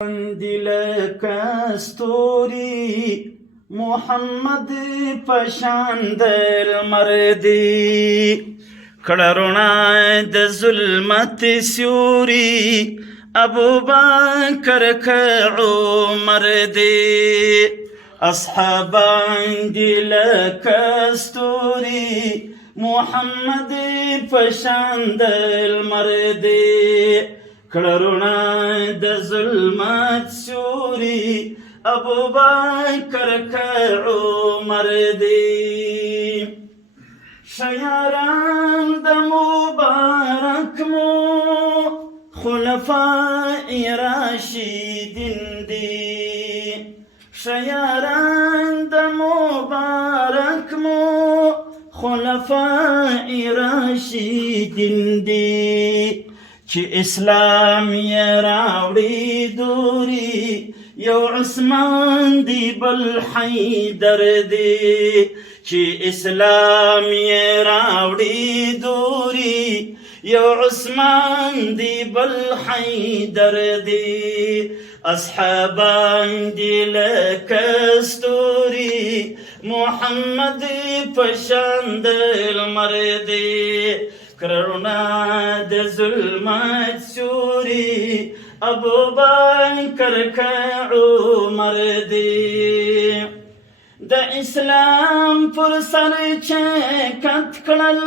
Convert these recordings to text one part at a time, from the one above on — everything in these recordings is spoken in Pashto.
دل کستوری محمد پشان در مردی کڑرونا د ظلمت سیوری ابو بکر عمر دی اصحابان دل کستوری محمد پشان در مردی کڑرونا د ظلمت سیوری ابو بکر عمر دی شیاران د مبارک مو خلفاء راشدین دی شیاران د مبارک مو خلفاء راشدین دی چې اسلام یې راوړي دوري یو عثمان دی بل حیدر دی چې اسلام یې راوړي دوري یو عثمان دی بل حیدر دی اصحابان دی لکه ستوري محمد پشان د لمر دی کرونا د ظلمت سیوری ابو بکر عمر دی د اسلام پر سر چکت کړل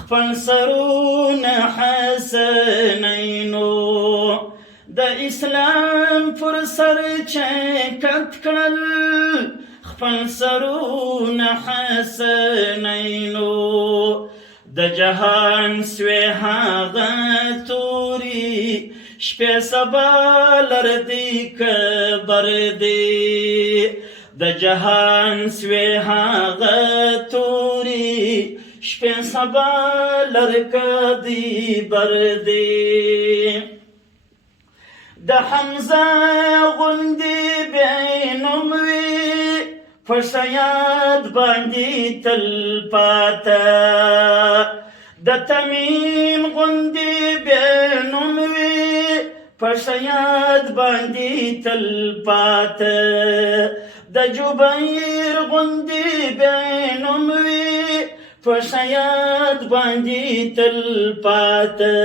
خپل سرونه حسنینو د اسلام پر سر چکت کړل خپل سرونه حسنینو د جهان سوی هغه توري شپې سبا لردی کبر دی د جهان سوی هغه توري شپې سبا لرکدی بر دی د حمزه غوندې بینم وي فشیاد باندې تل پاته د تمیم غوندې بینم وي فشیاد باندې تل پاته د جبیر غوندې بینم وي فشیاد باندې تل پاته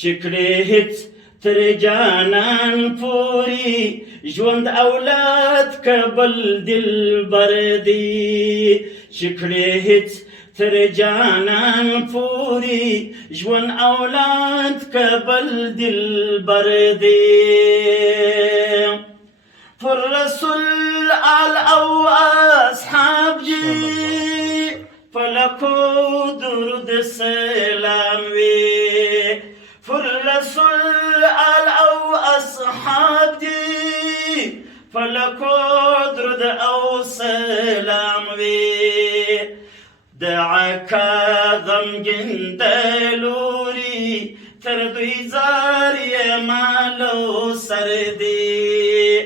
چکړې هیڅ تر جانان پوری ژوند اولاد کبل دلبر دی چکړې هیڅ تر جانان پوری ژوند اولاد کبل دلبر دی پر رسول آل او اصحاب جی فلکو درود سلام وی پر رسول آل او اصحاب دی فلکو درود او سلام وی دعاکا غمگن دلوری تر دوی زاری مالو سردی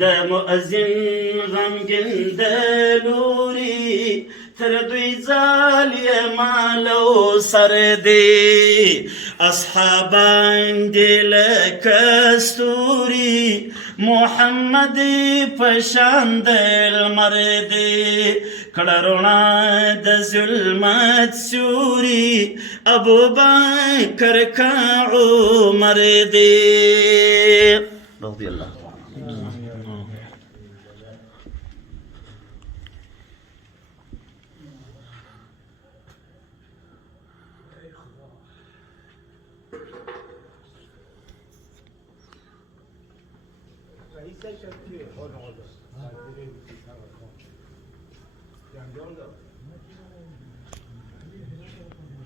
د مؤذن غمگن دلوری تر دوی زالی مالو سردی اصحابان دل کستوری محمد پشان دل مردی کڑرونا د ظلمت سیوری ابو بکر عمر دی رضی اللہ